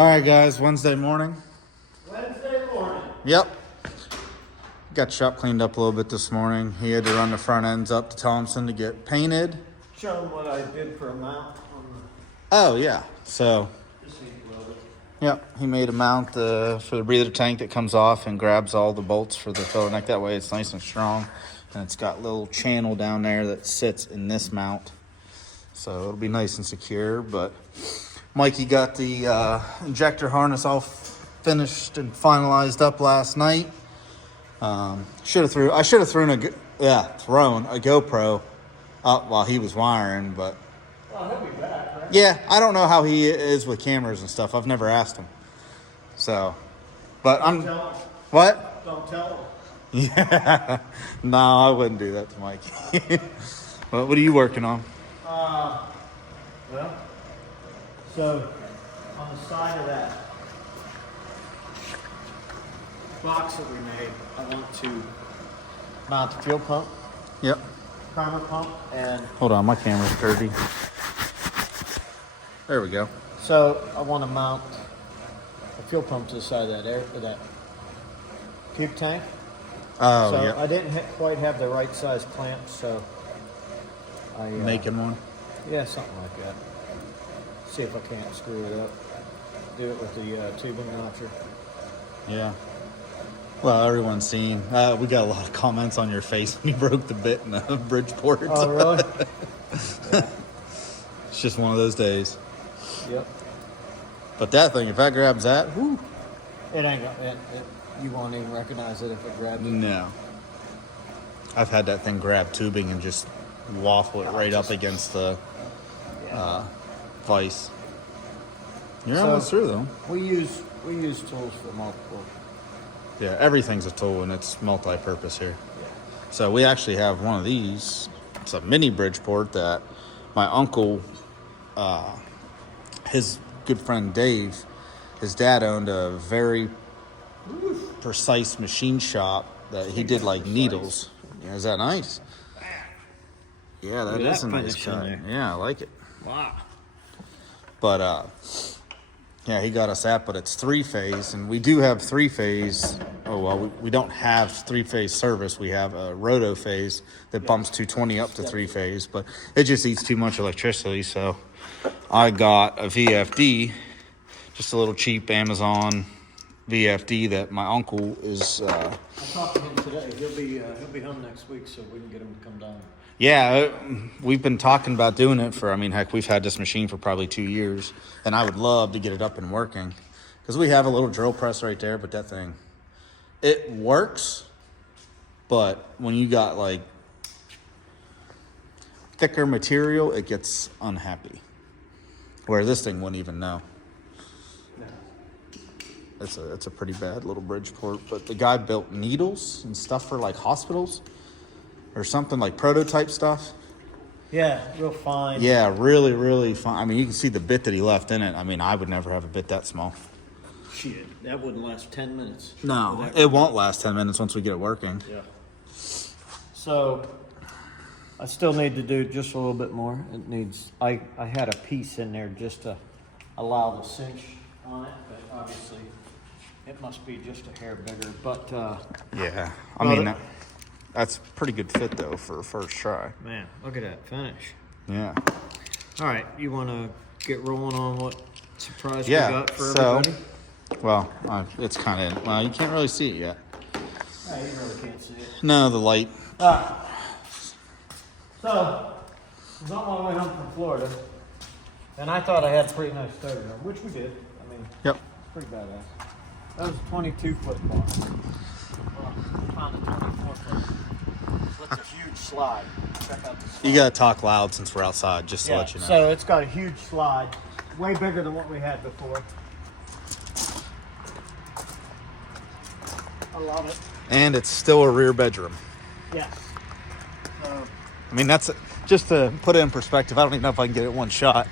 All right, guys, Wednesday morning. Yep. Got shop cleaned up a little bit this morning. He had to run the front ends up to Thompson to get painted. Show them what I did for a mount on the... Oh, yeah. So, yep, he made a mount for the breather tank that comes off and grabs all the bolts for the filler neck. That way it's nice and strong. And it's got a little channel down there that sits in this mount. So it'll be nice and secure. But Mikey got the injector harness all finished and finalized up last night. I should have thrown a GoPro up while he was wiring, but Well, he'll be back, right? yeah, I don't know how he is with cameras and stuff. I've never asked him. So, but Don't tell him. What? Don't tell him. Yeah, no, I wouldn't do that to Mikey. Well, what are you working on? Well, so on the side of that box that we made, I want to mount the fuel pump, Yep. primer pump, and Hold on, my camera's dirty. There we go. so I want to mount a fuel pump to the side of that puke tank. Oh, So yeah. I didn't quite have the right size clamps, so I Making one. yeah, something like that. See if I can't screw it up. Do it with the tubing notcher. Yeah. Well, everyone's seen. We got a lot of comments on your face when you broke the bit in the Bridgeport. Oh, really? Yeah. It's just one of those days. Yep. But that thing, if that grabs that, whoo. It ain't. You won't even recognize it if it grabs it. No. I've had that thing grab tubing and just waffle it right up against the vise. You're almost through, though. We use tools for multiple. Yeah, everything's a tool, and it's multi-purpose here. Yeah. So we actually have one of these. It's a mini Bridgeport that my uncle, his good friend Dave, his dad owned a very precise machine shop that he did like needles. Yeah, is that nice? Yeah, that is a nice cut. Yeah, I like it. Wow. But yeah, he got us that, but it's 3-phase, and we do have 3-phase. Oh, well, we don't have 3-phase service. We have a roto phase that bumps 220 up to 3-phase, but it just eats too much electricity. So I got a VFD, just a little cheap Amazon VFD that my uncle is. I talked to him today. He'll be home next week, so we can get him to come down. Yeah, we've been talking about doing it for, heck, we've had this machine for probably 2 years, and I would love to get it up and working, because we have a little drill press right there, but that thing, it works, but when you got, like, thicker material, it gets unhappy, where this thing wouldn't even know. It's a pretty bad little Bridgeport, but the guy built needles and stuff for, like, hospitals, or something like prototype stuff. Yeah, real fine. Yeah, really, really fine. You can see the bit that he left in it. I would never have a bit that small. Shit, that wouldn't last 10 minutes. No, it won't last 10 minutes once we get it working. Yeah. So, I still need to do just a little bit more. It needs, I had a piece in there just to allow the cinch on it, but obviously it must be just a hair bigger. But, Yeah, that's a pretty good fit, though, for a first try. man, look at that finish. Yeah. All right, you want to get rolling on what surprise Yeah, we got for so, everybody? well, it's kind of, well, you can't really see it yet. You really can't see it. No, the light. So, I was on my way home from Florida, and I thought I had a pretty nice Toter, which we did. Yep. It's pretty badass. That was a 22-foot bar. Well, found a 24-foot. So it's a huge slide. Check out the slide. You got to talk loud since we're outside, just to let you know. So it's got a huge slide, way bigger than what we had before. I love it. And it's still a rear bedroom. Yes. So, That's just to put it in perspective. I don't even know if I can get it one shot.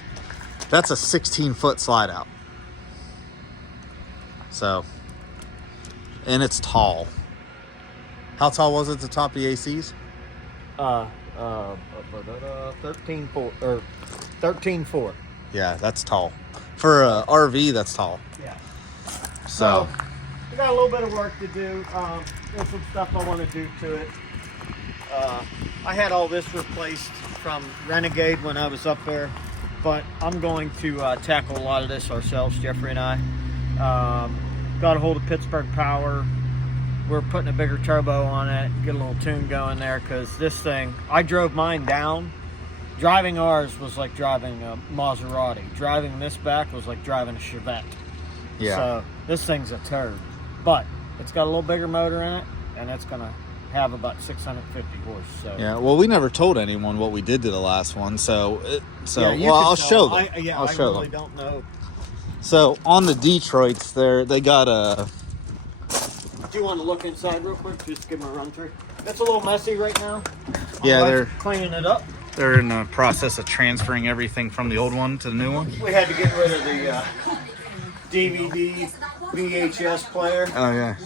That's a 16-foot slide out. So, and it's tall. How tall was it at the top of the ACs? 13.4. Yeah, that's tall. For a RV, that's tall. Yeah. So We got a little bit of work to do. There's some stuff I want to do to it. I had all this replaced from Renegade when I was up there, but I'm going to tackle a lot of this ourselves, Jeffrey and I. Got a hold of Pittsburgh Power. We're putting a bigger turbo on it, get a little tune going there, because this thing, I drove mine down. Driving ours was like driving a Maserati. Driving this back was like driving a Chevette. yeah. So this thing's a turd, but it's got a little bigger motor in it, and it's gonna have about 650 horse. So Yeah, well, we never told anyone what we did to the last one, so Yeah, you well, can I'll tell. show them. I show really them. don't know. So on the Detroits, they got a. Do you want to look inside real quick? Just give them a run through. It's a little messy right now. Yeah, My they're wife's cleaning it up. they're in the process of transferring everything from the old one to the new one. We had to get rid of the DVD VHS player. Oh yeah.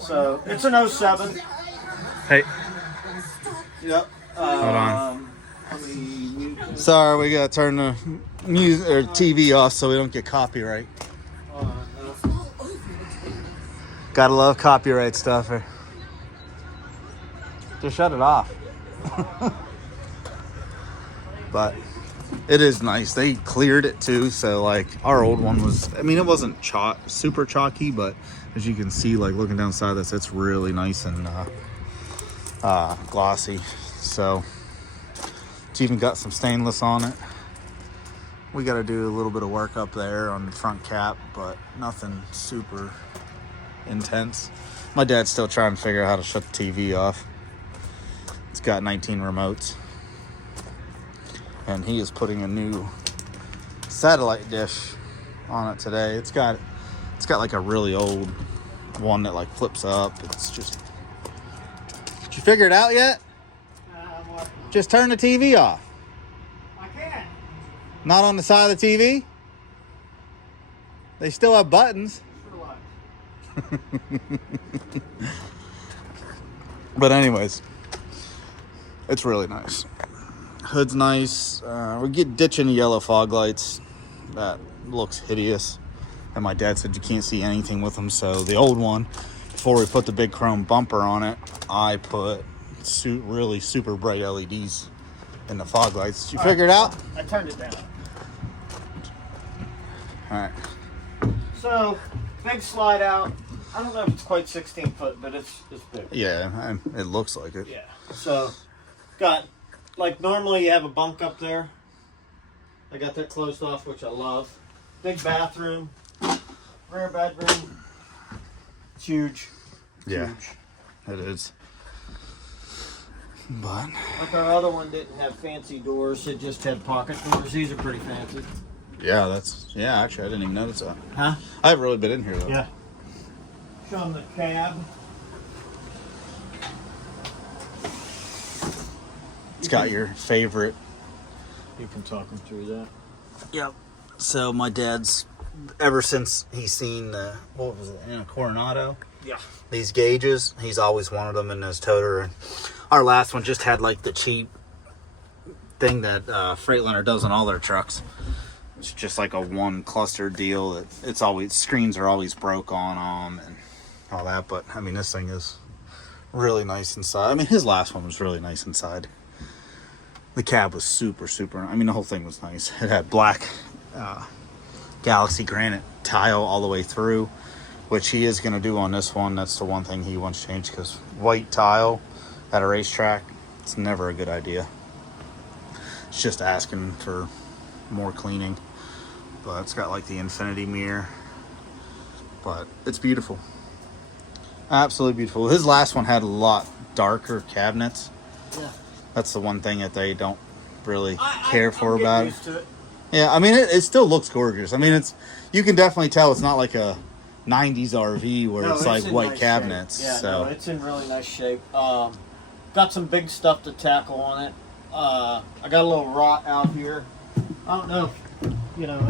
So it's an 07. Hey, Yep. hold on. How many Sorry, we gotta turn the music or TV off so we don't get copyright. Gotta love copyright stuff. Just shut it off. But it is nice. They cleared it too, so like our old one was. I mean, it wasn't super chalky, but as you can see, like looking down the side of this, it's really nice and glossy. So it's even got some stainless on it. We got to do a little bit of work up there on the front cap, but nothing super intense. My dad's still trying to figure out how to shut the TV off. It's got 19 remotes, and he is putting a new satellite dish on it today. It's got like a really old one that like flips up. It's just. Did you figure it out yet? Just turn the TV off. I can't. Not on the side of the TV? They still have buttons. But anyways, it's really nice. Hood's nice. We get ditching the yellow fog lights. That looks hideous. And my dad said you can't see anything with them. So the old one, before we put the big chrome bumper on it, I put really super bright LEDs in the fog lights. Did you figure it out? I turned it down. All right. So, big slide out. I don't know if it's quite 16 foot, but it's big. Yeah, it looks like it. Yeah. So, got, like normally you have a bunk up there. I got that closed off, which I love. Big bathroom, rear bedroom. It's huge. Yeah, Huge. it is. But Like our other one didn't have fancy doors, it just had pocket doors. These are pretty fancy. yeah, actually I didn't even notice that. Huh? I haven't really been in here though. Yeah. Show them the cab. It's got your favorite. You can talk them through that. Yep. So my dad's, ever since he's seen what was it, in a Coronado? Yeah. These gauges, he's always wanted them in his Toter. And our last one just had like the cheap thing that Freightliner does on all their trucks. It's just like a one cluster deal that it's always, screens are always broke on them and all that. But I mean, this thing is really nice inside. I mean, his last one was really nice inside. The cab was super, I mean, the whole thing was nice. It had black Galaxy granite tile all the way through, which he is going to do on this one. That's the one thing he wants to change, because white tile at a racetrack, it's never a good idea. It's just asking for more cleaning. But it's got like the infinity mirror. But it's beautiful. Absolutely beautiful. His last one had a lot darker cabinets. Yeah. That's the one thing that they don't really care for I'm about used to it. Yeah, I mean, it still looks gorgeous. I mean, you can definitely tell it's not like a 90s RV where it's like in white nice cabinets. shape. Yeah, so no, it's in really nice shape. Got some big stuff to tackle on it. I got a little rot out here. I don't know if,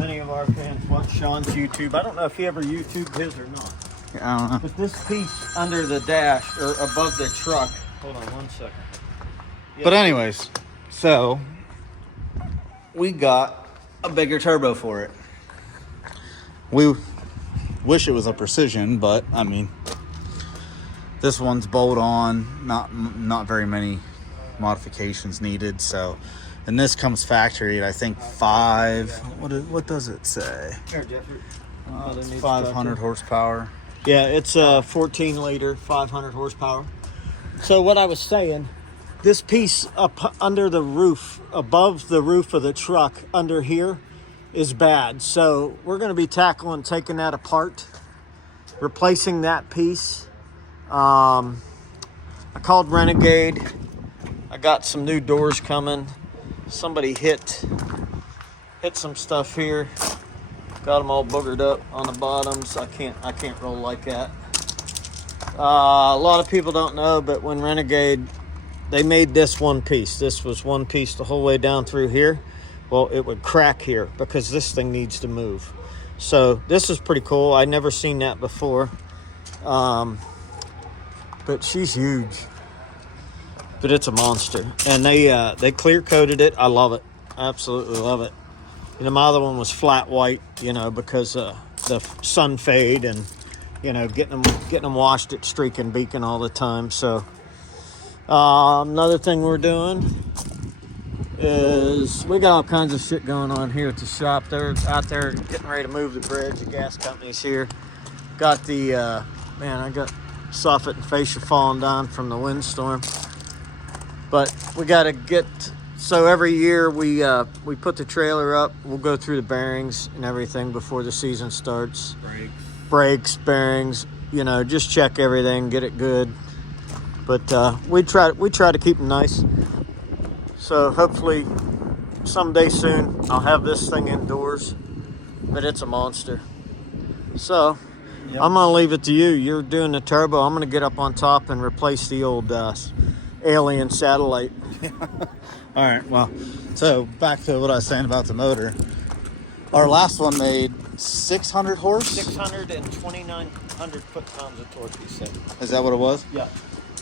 any of our fans watch Sean's YouTube. I don't know if he ever YouTubed his or not. I don't know. But this piece under the dash, or above the truck. Hold on 1 second. Yeah. But anyways, so we got a bigger turbo for it. We wish it was a precision, but I mean, this one's bolt on, not very many modifications needed. So, and this comes factory at I think 5. What does it say? It's 500 horsepower. Yeah, it's a 14 liter, 500 horsepower. So what I was saying, this piece up under the roof, above the roof of the truck under here, is bad. So we're going to be taking that apart, replacing that piece. I called Renegade. I got some new doors coming. Somebody hit some stuff here. Got them all boogered up on the bottoms. I can't roll like that. A lot of people don't know, but when Renegade, they made this one piece. This was one piece the whole way down through here. Well, it would crack here because this thing needs to move. So this is pretty cool. I never seen that before. But she's huge. But it's a monster. And they clear coated it. I love it. Absolutely love it. You know, my other one was flat white, you know, because the sun fade and, you know, getting them washed at Streak and Beacon all the time. So another thing we're doing is we got all kinds of shit going on here at the shop. They're out there getting ready to move the bridge. The gas company's here. Got the I got soffit and fascia falling down from the windstorm. But we got to get. So every year we put the trailer up. We'll go through the bearings and everything before the season starts. Brakes, bearings. You know, just check everything, get it good. But we try to keep them nice. So hopefully someday soon I'll have this thing indoors. But it's a monster. So yep. I'm gonna leave it to you. You're doing the turbo. I'm gonna get up on top and replace the old alien satellite. All right, well, so back to what I was saying about the motor. Our last one made 600 horse? 600 foot-pounds of torque, he said. Is that what it was? Yeah.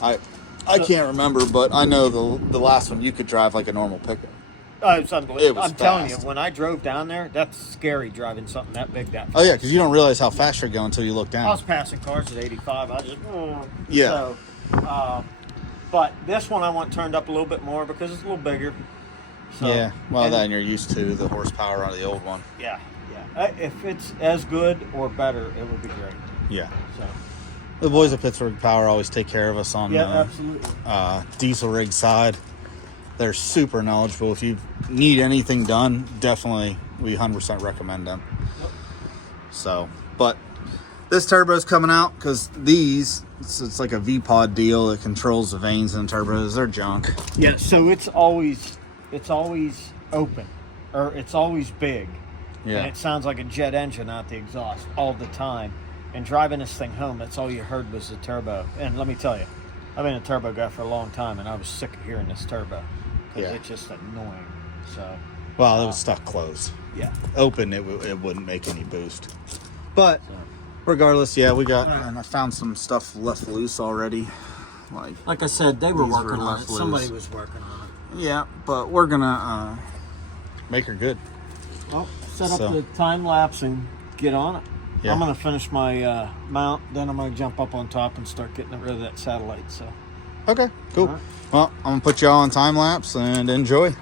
I can't remember, but I know the last one you could drive like a normal pickup. It's unbelievable. I'm telling you, fast. when I drove down there, that's scary driving something that big that fast. Oh, yeah, because you don't realize how fast you're going until you look down. I was passing cars at 85. I just... Yeah. So, but this one I want turned up a little bit more because it's a little bigger. So, yeah, well, then you're used to the horsepower on the old one. Yeah. If it's as good or better, it would be great. Yeah. So the boys at Pittsburgh Power always take care of us on absolutely. Diesel rig side. They're super knowledgeable. If you need anything done, definitely we 100% recommend them. Yep. So, but this turbo's coming out because it's like a V-pod deal that controls the vanes and the turbos. They're junk. Yeah, so it's always open, or it's always big. Yeah. And it sounds like a jet engine out the exhaust all the time. And driving this thing home, that's all you heard was the turbo. And let me tell you, I've been a turbo guy for a long time, and I was sick of hearing this turbo because it's just annoying. So, well, it was stuck closed. Yeah. Open, it wouldn't make any boost. But regardless, yeah, we got, and I found some stuff left loose already. Like I said, they were working on it. left loose. Somebody was working on it. Yeah, but we're gonna make her good. Well, set up the time lapse and get on it. Yeah. I'm gonna finish my mount, then I'm gonna jump up on top and start getting rid of that satellite. So. Okay, cool. Right. Well, I'm gonna put y'all on time lapse and enjoy.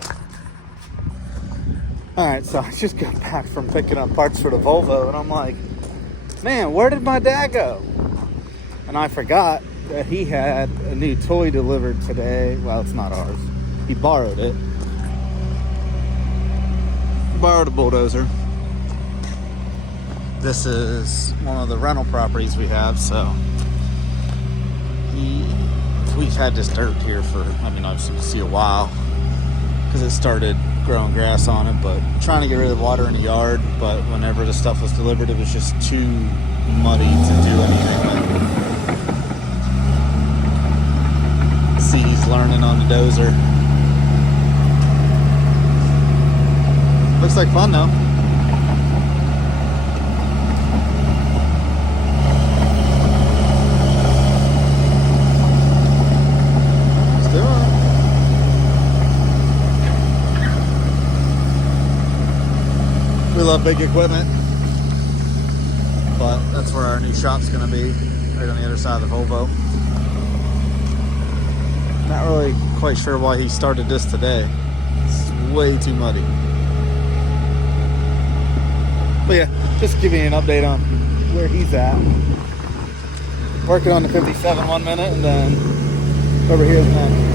All right, so I just got back from picking up parts for the Volvo, and I'm like, man, where did my dad go? And I forgot that he had a new toy delivered today. Well, it's not ours. He borrowed it. Borrowed a bulldozer. This is one of the rental properties we have, so we've had this dirt here for, obviously a while, because it started growing grass on it, but trying to get rid of the water in the yard, but whenever the stuff was delivered, it was just too muddy to do anything with. See, he's learning on the dozer. Looks like fun though. Let's do it. We love big equipment. but that's where our new shop's gonna be, right on the other side of the Volvo. Not really quite sure why he started this today. It's way too muddy. But yeah, just giving you an update on where he's at. Working on the 57 1 minute, and then over here's next.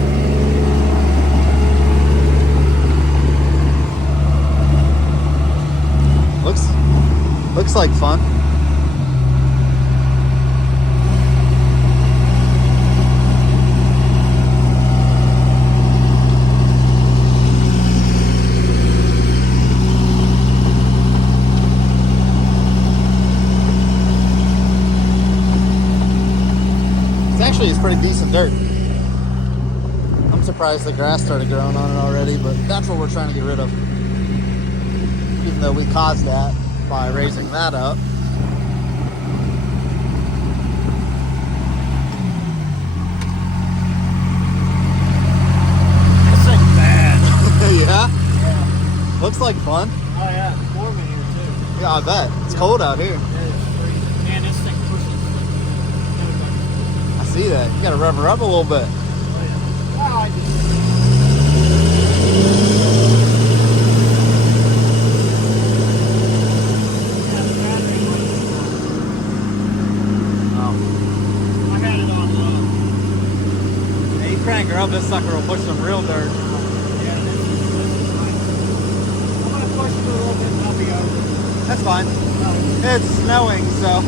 Looks like fun. It's pretty decent dirt. I'm surprised the grass started growing on it already, but that's what we're trying to get rid of. Even though we caused that by raising that up. This thing's bad. Yeah? Yeah. Looks like fun. Oh yeah, it's warm in here too. Yeah, I bet. It's cold out here. Yeah, it's freezing. Man, this thing pushes. See that? You gotta rev her up a little bit. Oh, yeah. Well, I just... Oh. I had it on low. Hey, you crank her up, this sucker will push some real dirt. Yeah, this is fine. I'm gonna push it a little bit and I'll be over. That's fine. Oh. It's snowing, so.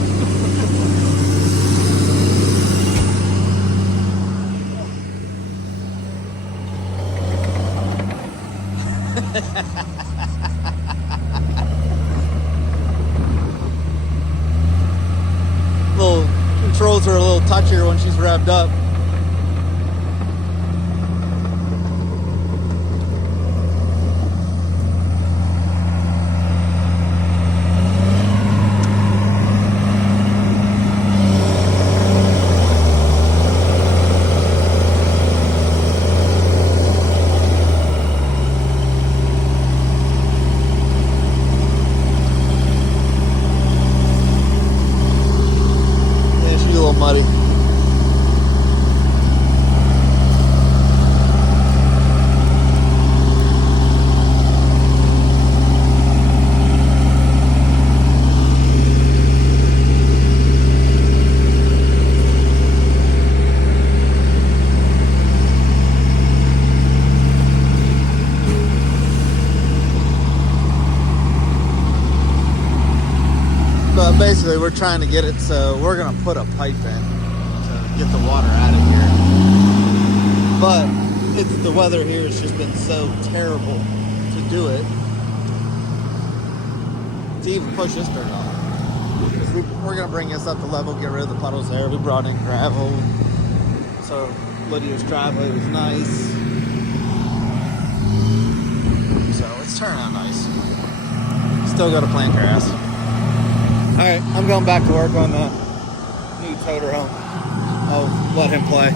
Little controls are a little touchier when she's revved up. Muddy. But basically we're trying to get it, so we're gonna put a pipe in to get the water out of here. But the weather here has just been so terrible to do it, to even push this dirt off. Because we're gonna bring this up to level, get rid of the puddles there. We brought in gravel, so Lydia's driveway was nice. So it's turning out nice. Still gotta plant grass. Alright, I'm going back to work on the new Toter home. I'll let him play.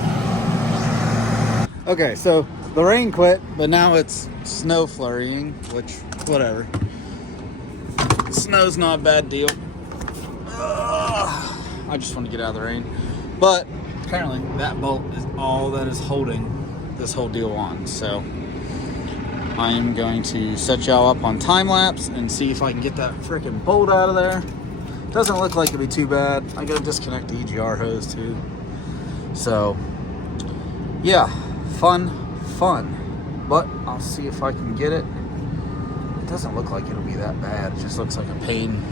Okay, so the rain quit, but now it's snow flurrying, which, whatever. Snow's not a bad deal. I just want to get out of the rain. But apparently that bolt is all that is holding this whole deal on. So I am going to set y'all up on time lapse and see if I can get that freaking bolt out of there. Doesn't look like it'd be too bad. I gotta disconnect the EGR hose too. So yeah, fun. But I'll see if I can get it. It doesn't look like it'll be that bad. It just looks like a pain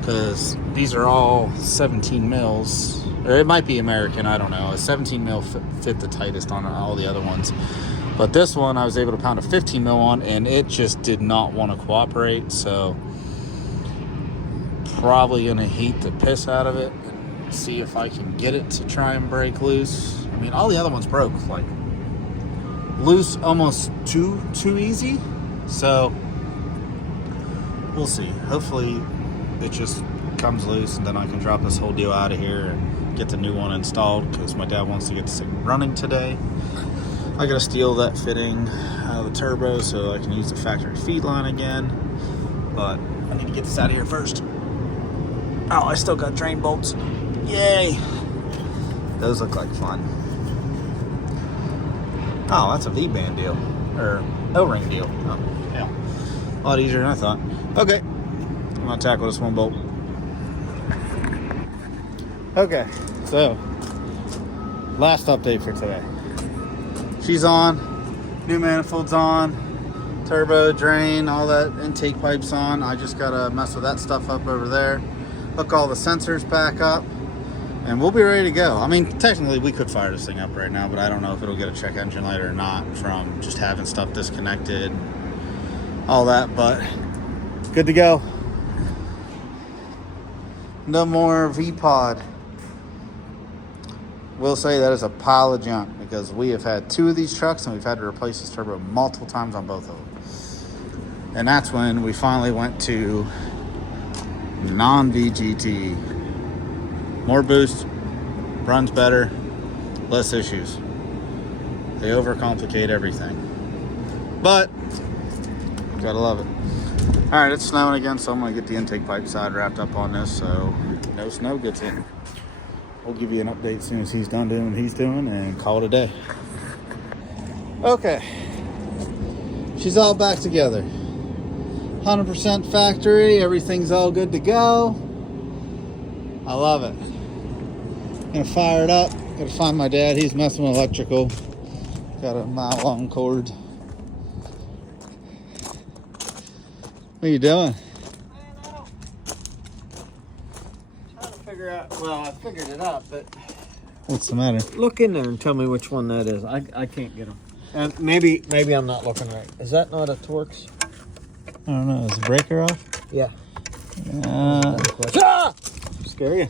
because these are all 17 mils, or it might be American, I don't know. A 17 mil fit the tightest on all the other ones. But this one I was able to pound a 15 mil on and it just did not want to cooperate. So probably gonna heat the piss out of it and see if I can get it to try and break loose. I mean, all the other ones broke like loose almost too easy. So we'll see. Hopefully it just comes loose and then I can drop this whole deal out of here and get the new one installed because my dad wants to get this thing running today. I gotta steal that fitting out of the turbo so I can use the factory feed line again. But I need to get this out of here first. Oh, I still got drain bolts. Yay! Those look like fun. Oh, that's a V-band deal. Or O-ring deal. Oh, yeah. A lot easier than I thought. Okay. I'm gonna tackle this one bolt. Okay, so last update for today. She's on. New manifold's on. Turbo, drain, all that intake pipes on. I just gotta mess with that stuff up over there. Hook all the sensors back up. And we'll be ready to go. I mean, technically we could fire this thing up right now, but I don't know if it'll get a check engine light or not from just having stuff disconnected, all that, but good to go. No more V-Pod. Will say that is a pile of junk because we have had 2 of these trucks and we've had to replace this turbo multiple times on both of them. And that's when we finally went to non-VGT. More boost, runs better, less issues. They overcomplicate everything. But, gotta love it. All right, it's snowing again, so I'm gonna get the intake pipe side wrapped up on this so no snow gets in. We'll give you an update as soon as he's done doing what he's doing and call it a day. Okay, she's all back together. 100% factory, everything's all good to go. I love it. Gonna fire it up. Gotta find my dad. He's messing with electrical. Got a mile-long cord. What are you doing? Trying to figure out. Well, I figured it out, but What's the matter? look in there and tell me which one that is. I can't get them. And maybe I'm not looking right. Is that not a Torx? I don't know. Is the breaker off? Yeah. Ah! Scare you?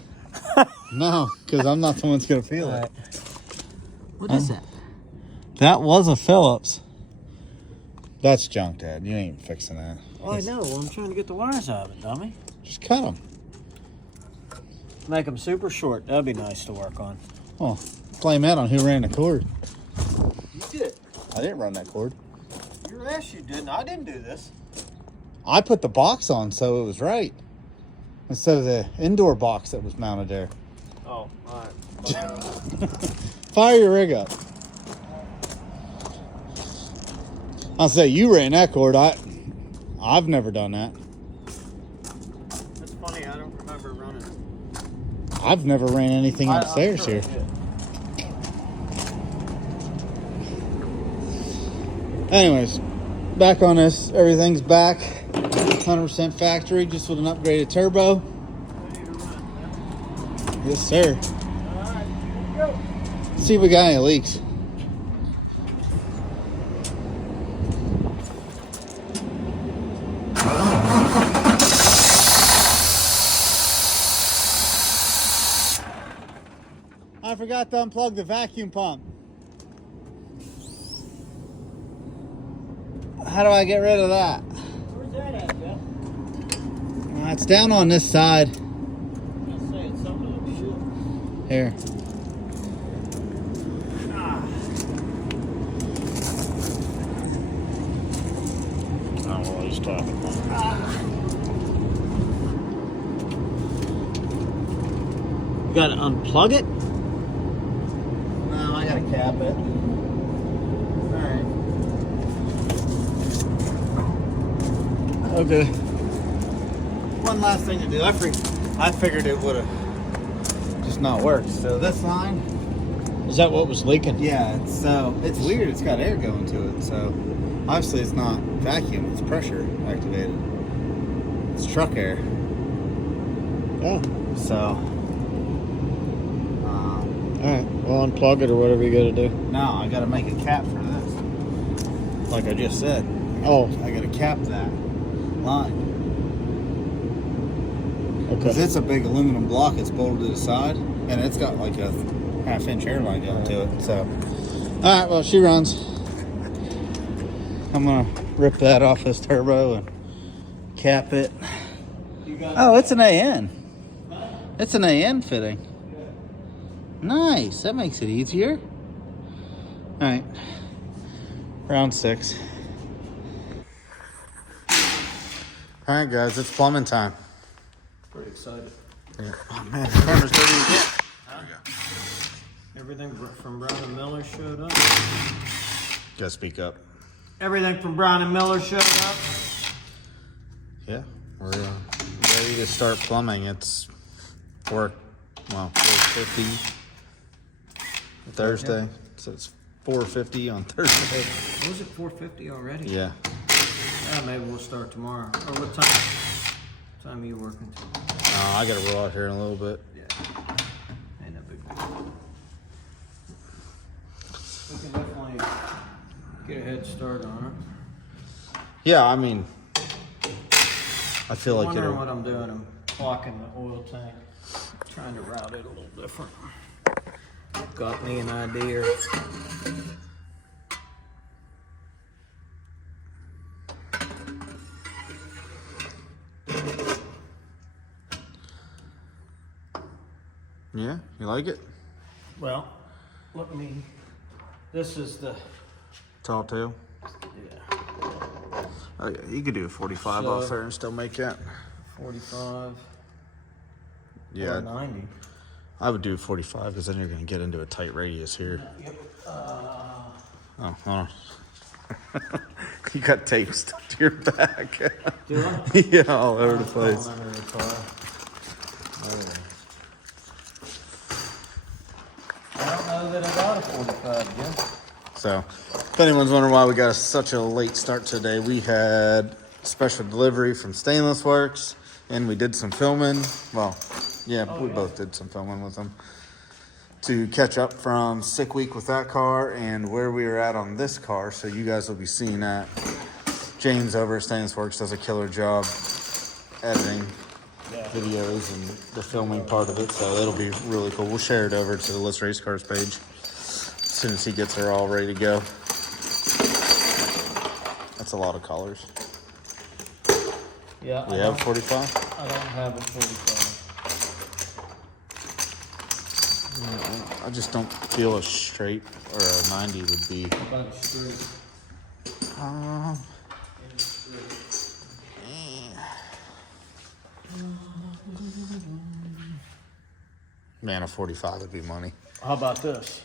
No, because I'm not the one that's gonna feel it. What is that? That was a Phillips. That's junk, Dad. You ain't fixing that. Oh, I know. Well, I'm trying to get the wires out of it, dummy. Just cut them. Make them super short. That'd be nice to work on. Oh, blame that on who ran the cord. You did. I didn't run that cord. Your ass you didn't. I didn't do this. I put the box on so it was right. Instead of the indoor box that was mounted there. Oh, all right. Fire your rig up. I'll say you ran that cord. I've never done that. That's funny. I don't remember running. I've never ran anything upstairs I'm sure here. Anyways, back on this. Everything's back. 100% factory, just with an upgraded turbo. Yes, sir. All right, here we go. Let's see if we got any leaks. I forgot to unplug the vacuum pump. How do I get rid of that? Where's that at, Jeff? It's down on this side. I was gonna say it's something that should. Here. I don't know what he's talking about. You gotta unplug it? No, I gotta cap it. Alright. Okay. One last thing to do. I figured it would have just not worked. So this line, Is that what was leaking? yeah, it's weird. It's got air going to it. So obviously it's not vacuum. It's pressure activated. It's truck air. Oh. So. Alright. Well, unplug it or whatever you gotta do. Now I got to make a cap for this. Like I just said. Oh. I got to cap that line. Because Okay. it's a big aluminum block. It's bolted to the side. And it's got like a 1/2-inch airline going to it. So. Alright, well, she runs. I'm going to rip that off this turbo and cap it. Oh, it's an AN. It's an AN fitting. Nice. That makes it easier. All right. Round 6. All right, guys. It's plumbing time. Pretty excited. Yeah. Oh man, the camera's dirty again. There we go. Everything from Brown and Miller showed up. Gotta speak up. Everything from Brown and Miller showed up. Yeah, we're ready to start plumbing. It's 4:50 Thursday, so it's 4:50 on Thursday. Was it 4:50 already? Yeah. Yeah, maybe we'll start tomorrow. Or what time? What time are you working till? I gotta roll out here in a little bit. Yeah. Ain't no big deal. We can definitely get a head start on it. Yeah, I mean, I feel like wondering what I'm doing. I'm clocking the oil tank, trying to route it a little different. Got me an idea. Yeah, you like it? Well, let me. This is the. Tall tail. Yeah. Oh yeah, you could do a 45 So- off there and still make it. 45. Yeah, Or 90. I would do 45 because then you're gonna get into a tight radius here. Yep. Oh, hold on. You got tape stuck to your back. Do I? Yeah, all over the place. Under the car. Oh. I don't know that I got a 45 yet. So, if anyone's wondering why we got such a late start today, we had special delivery from Stainless Works, and we did some filming. Well, yeah, we both did some filming with them to catch up from sick week with that car and where we were at on this car. So you guys will be seeing that. James over at Stainless Works does a killer job editing videos and the filming part of it, so it'll be really cool. We'll share it over to the List Race Cars page as soon as he gets her all ready to go. That's a lot of colors. Yeah. We have 45? I don't have a 45. I just don't feel a straight or a 90 would be. How about a straight? Man, a 45 would be money. How about this?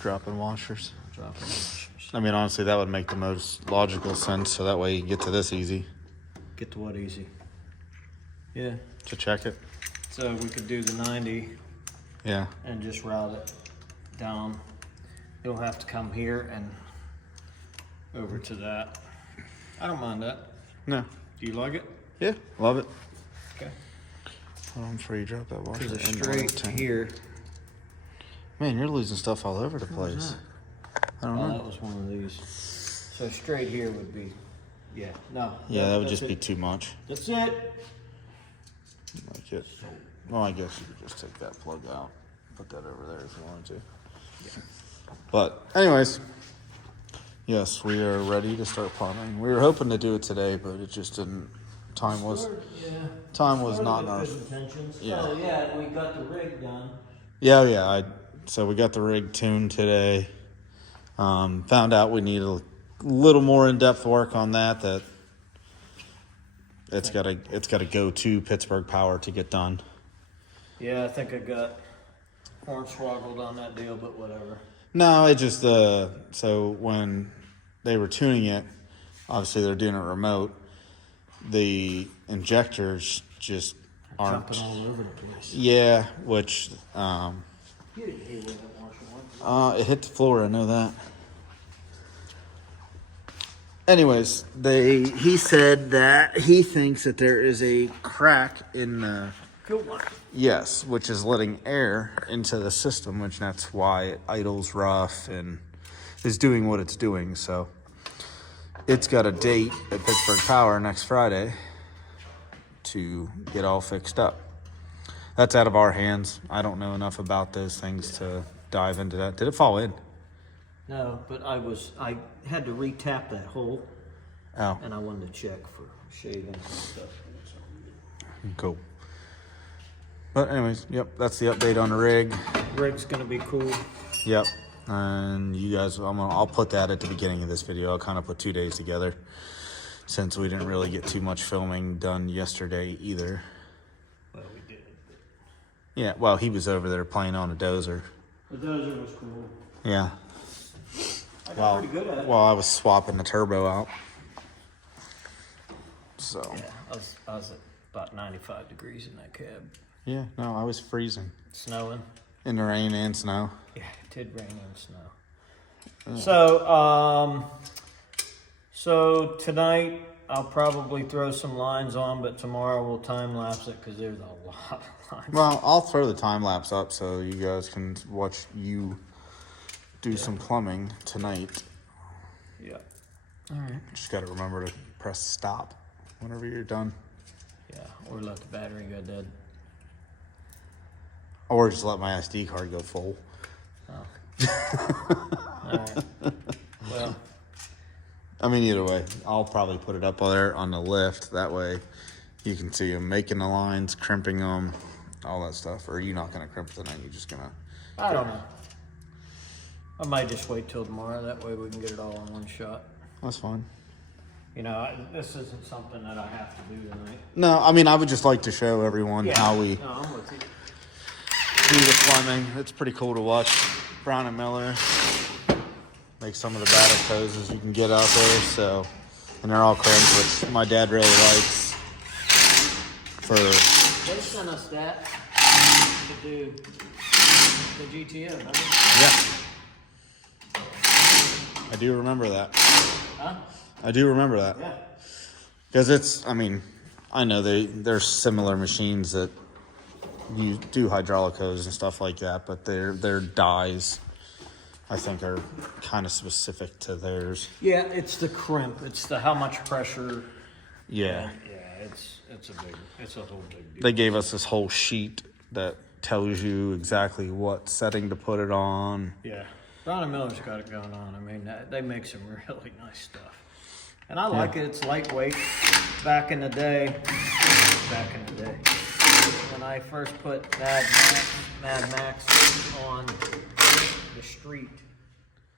Dropping washers. Dropping washers. I mean, honestly, that would make the most logical sense, so that way you can get to this easy. Get to what easy? Yeah. To check it. So we could do the 90 Yeah. and just route it down. You'll have to come here and over to that. I don't mind that. No. Do you like it? Yeah, love it. Okay. Hold on before you drop that washer. Because it's in the oil straight tank. here. Man, you're losing stuff all over the place. I don't Oh, know. that was one of these. So straight here would be, yeah, no. Yeah, that would that's just be it. too much. That's it. Like it. Well, I guess you could just take that plug out, put that over there if you wanted to. Yeah. But anyways, yes, we are ready to start plumbing. We were hoping to do it today, but it just didn't. Time was not enough. Yeah. Oh yeah, we got the rig done. Yeah. So we got the rig tuned today. Found out we need a little more in-depth work on that. That it's got to go to Pittsburgh Power to get done. Yeah, I think I got hornswoggled on that deal, but whatever. No, it just so when they were tuning it, obviously they're doing it remote. The injectors just aren't Jumping all over the place. Yeah, which You didn't hear where that washer went. it hit the floor. I know that. Anyways, he said that he thinks that there is a crack in the Cool one. yes, which is letting air into the system, which that's why it idles rough and is doing what it's doing. So it's got a date at Pittsburgh Power next Friday to get all fixed up. That's out of our hands. I don't know enough about those things to dive into that. Did it fall in? No, but I had to re-tap that hole, Oh, and I wanted to check for shavings and stuff. cool. But anyways, yep, that's the update on the rig. Rig's gonna be cool. Yep. And you guys, I'll put that at the beginning of this video. I'll kind of put 2 days together since we didn't really get too much filming done yesterday either. Well, we did. Yeah, well, he was over there playing on a dozer. The dozer was cool. Yeah. I got pretty good at it. While I was swapping the turbo out. So. Yeah, I was at about 95 degrees in that cab. Yeah, no, I was freezing. Snowing. In the rain and snow. Yeah, it did rain and snow. Yeah. So tonight I'll probably throw some lines on, but tomorrow we'll time lapse it because there's a lot of lines. Well, I'll throw the time lapse up so you guys can watch you do some plumbing tonight. Yeah. All right. Just got to remember to press stop whenever you're done. Yeah, or let the battery go dead. Or just let my SD card go full. Oh. All right. Well. I mean, either way, I'll probably put it up there on the lift. That way you can see them making the lines, crimping them, all that stuff. Or are you not going to crimp tonight? You're just going to... I don't know. I might just wait till tomorrow. That way we can get it all in one shot. That's fine. You know, this isn't something that I have to do tonight. No, I mean, I would just like to show everyone how we No, I'm with you. do the plumbing. It's pretty cool to watch Brown and Miller make some of the batter hoses you can get out there. So, and they're all crimped, which my dad really likes. They sent us that to do the GTO, remember? Yeah. I do remember that. Huh? I do remember that. Yeah. Because it's, I mean, I know they're similar machines that you do hydraulic hose and stuff like that, but their dies, I think, are kind of specific to theirs. Yeah, it's the crimp. It's the how much pressure. Yeah. Yeah, it's a whole big deal. They gave us this whole sheet that tells you exactly what setting to put it on. Yeah. Brown & Miller's got it going on. I mean, they make some really nice stuff. And I like it. It's lightweight. Back in the day, when I first put Mad Max on the street,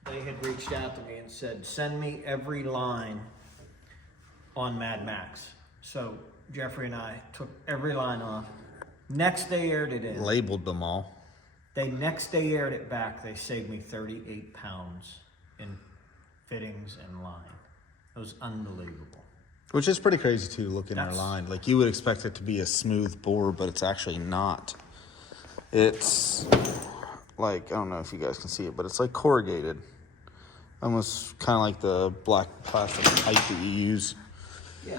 they had reached out to me and said, send me every line on Mad Max. So Jeffrey and I took every line off. Next day aired it in. Labeled them all. Next day aired it back. They saved me 38 pounds in fittings and line. It was unbelievable. Which is pretty crazy too, looking at our line. Like, you would expect it to be a smooth bore, but it's actually not. It's like, I don't know if you guys can see it, but it's like corrugated. Almost kind of like the black plastic pipe that you use. Yeah.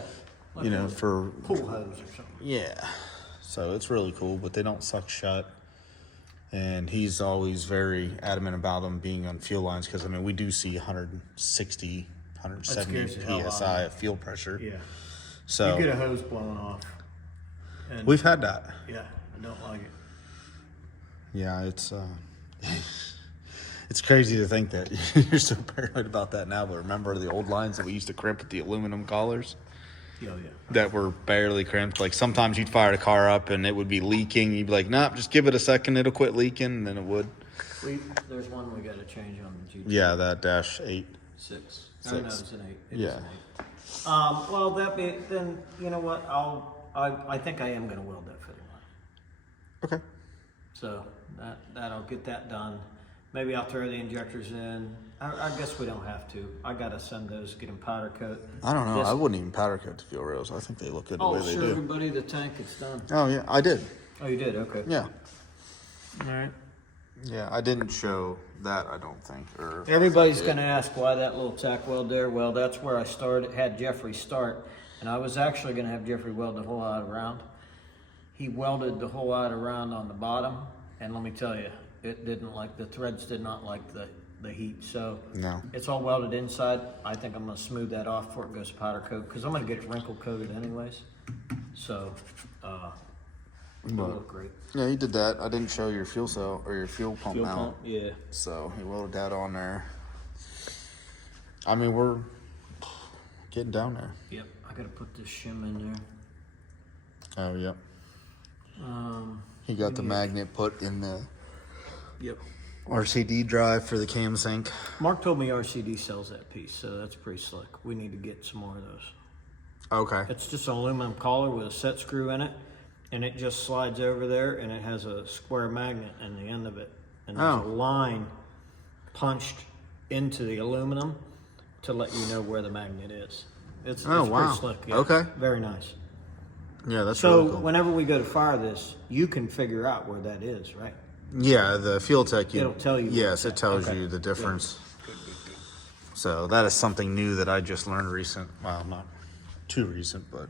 Like, you know, for pool hose or something. Yeah. So it's really cool, but they don't suck shut. And he's always very adamant about them being on fuel lines because, I mean, we do see 160, 170 PSI of fuel pressure. Yeah. So you get a hose blown off. And we've had that. Yeah, I don't like it. Yeah, it's crazy to think that you're so paranoid about that now, but remember the old lines that we used to crimp with the aluminum collars? Oh, yeah. That were barely crimped. Like, sometimes you'd fire the car up and it would be leaking. You'd be like, nope, just give it a second, it'll quit leaking, and then it would. There's one we got to change on the GT. Yeah, that -8. 6. Six. No, it's an 8. Yeah. Well, then, you know what? I think I am going to weld that fitting line. Okay. So that'll get that done. Maybe I'll throw the injectors in. I guess we don't have to. I gotta send those, get them powder coat. I don't know. I wouldn't even powder coat the fuel rails. I think they look good the way they show do. everybody the tank. It's done. Oh yeah, I did. Oh, you did? Okay. Yeah. All right. Yeah, I didn't show that, I don't think. Or Everybody's gonna ask why that little tack weld there. Well, that's where I had Jeffrey start, and I was actually gonna have Jeffrey weld the whole out around. He welded the whole out around on the bottom, and let me tell you, the threads did not like the heat. So no, it's all welded inside. I think I'm gonna smooth that off before it goes to powder coat because I'm gonna get it wrinkle coated anyways. So it'll look great. Yeah, he did that. I didn't show your fuel cell or your fuel pump Fuel mount. pump, yeah. So he welded that on there. I mean, we're getting down there. Yep, I gotta put this shim in there. Oh, yep. He got the magnet put in the... Yep. RCD drive for the cam sync. Mark told me RCD sells that piece, so that's pretty slick. We need to get some more of those. Okay. It's just an aluminum collar with a set screw in it, and it just slides over there, and it has a square magnet in the end of it. And there's a line punched into the aluminum to let you know where the magnet is. It's pretty slick. Yeah. Okay. Very nice. Yeah, that's So really cool. whenever we go to fire this, you can figure out where that is, right? Yeah, the Field Tech. It'll tell you. Yes, it tells you the difference. Good. So that is something new that I just learned recent. Well, not too recent, but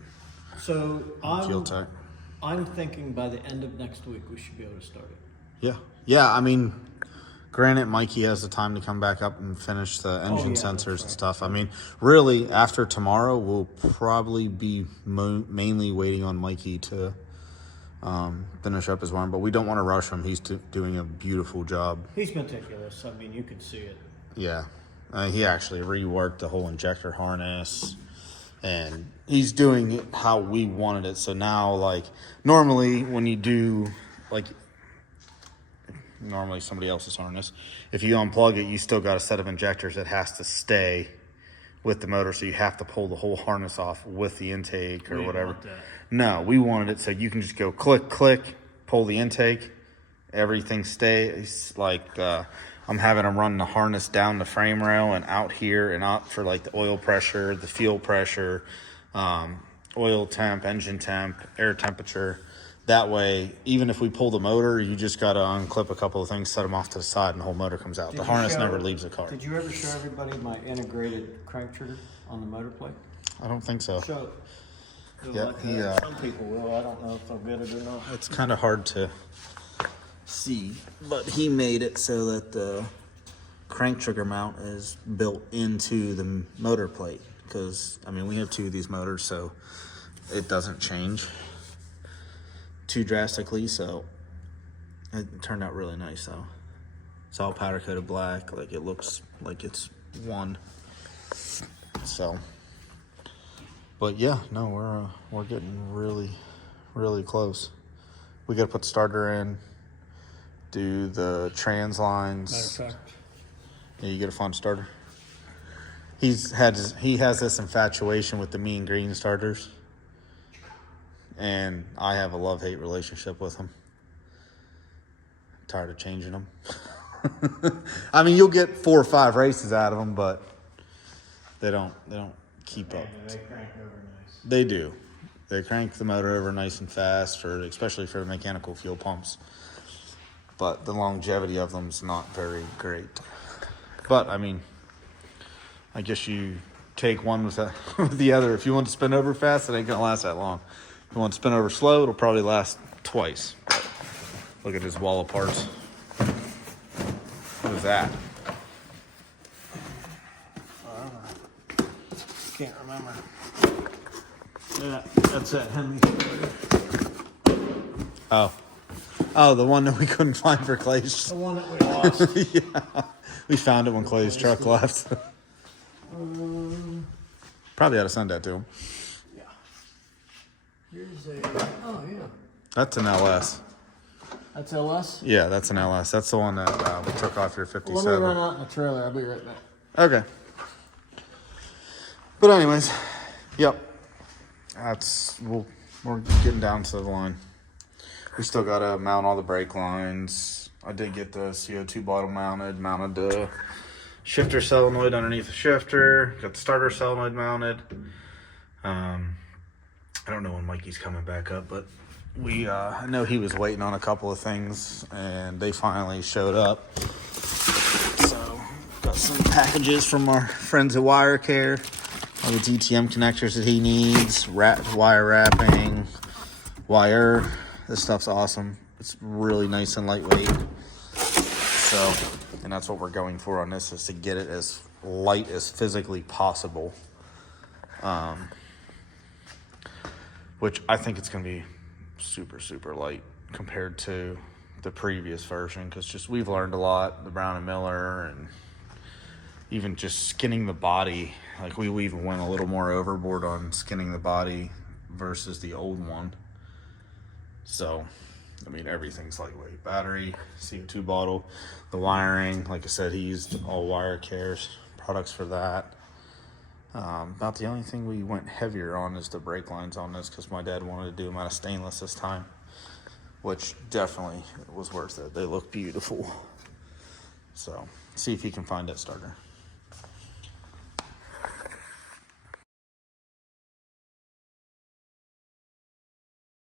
So Field Tech. I'm thinking by the end of next week we should be able to start it. Yeah. Yeah, I mean, granted, Mikey has the time to come back up and finish the engine sensors and stuff. I mean, really, after tomorrow, we'll probably be mainly waiting on Mikey to finish up his one, but we don't want to rush him. He's doing a beautiful job. He's meticulous. I mean, you can see it. Yeah. He actually reworked the whole injector harness, and he's doing it how we wanted it. So now, like, normally when you do, like, normally somebody else's harness, if you unplug it, you still got a set of injectors that has to stay with the motor, so you have to pull the whole harness off with the intake or whatever. No, we wanted it so you can just go click, click, pull the intake, everything stays. Like, I'm having them run the harness down the frame rail and out here and out for like the oil pressure, the fuel pressure, oil temp, engine temp, air temperature. That way, even if we pull the motor, you just got to unclip a couple of things, set them off to the side, and the whole motor comes out. The harness never leaves the car. Did you ever show everybody my integrated crank trigger on the motor plate? I don't think so. Show it. Yeah, Some people will. I don't know if they'll get it or not. It's kind of hard to see, but he made it so that the crank trigger mount is built into the motor plate. Because, I mean, we have two of these motors, so it doesn't change too drastically, so it turned out really nice though. It's all powder coated black, like it looks like it's one. So, but yeah, no, we're getting really close. We got to put the starter in, do the trans lines. Matter of fact, Yeah, you get a fun starter. He has this infatuation with the mean green starters. And I have a love-hate relationship with them. I'm tired of changing them. I mean, you'll get 4 or 5 races out of them, but they don't keep up. they crank over nice. They do. They crank the motor over nice and fast, especially for mechanical fuel pumps. But the longevity of them is not very great. But I mean, I guess you take one with the other. If you want to spin over fast, it ain't gonna last that long. If you want to spin over slow, it'll probably last twice. Look at his wall of parts. What is that? Can't remember. Yeah, that's that Hemi. Oh, the one that we couldn't find for Clay's. The one that we lost. Yeah, we found it when Clay's truck left. Probably ought to send that to him. Yeah. Here's a. Oh yeah. That's an LS. That's LS. Yeah, that's an LS. That's the one that we took off your 57. Let me run out in the trailer. I'll be right back. Okay. But anyways, yep. We're getting down to the line. We still gotta mount all the brake lines. I did get the CO2 bottle mounted the shifter solenoid underneath the shifter, got the starter solenoid mounted. I don't know when Mikey's coming back up, but I know he was waiting on a couple of things and they finally showed up. So got some packages from our friends at Wire Care. All the DTM connectors that he needs, wire wrapping, wire. This stuff's awesome. It's really nice and lightweight. So, and that's what we're going for on this, is to get it as light as physically possible. Which I think it's going to be super light compared to the previous version, because we've learned a lot, the Brown and Miller, and even just skinning the body. Like we even went a little more overboard on skinning the body versus the old one. So I mean, everything's lightweight. Battery, CO2 bottle, the wiring. Like I said, he used all wire cares products for that. About the only thing we went heavier on is the brake lines on this, because my dad wanted to do them out of stainless this time, which definitely was worth it. They look beautiful. So see if you can find that starter.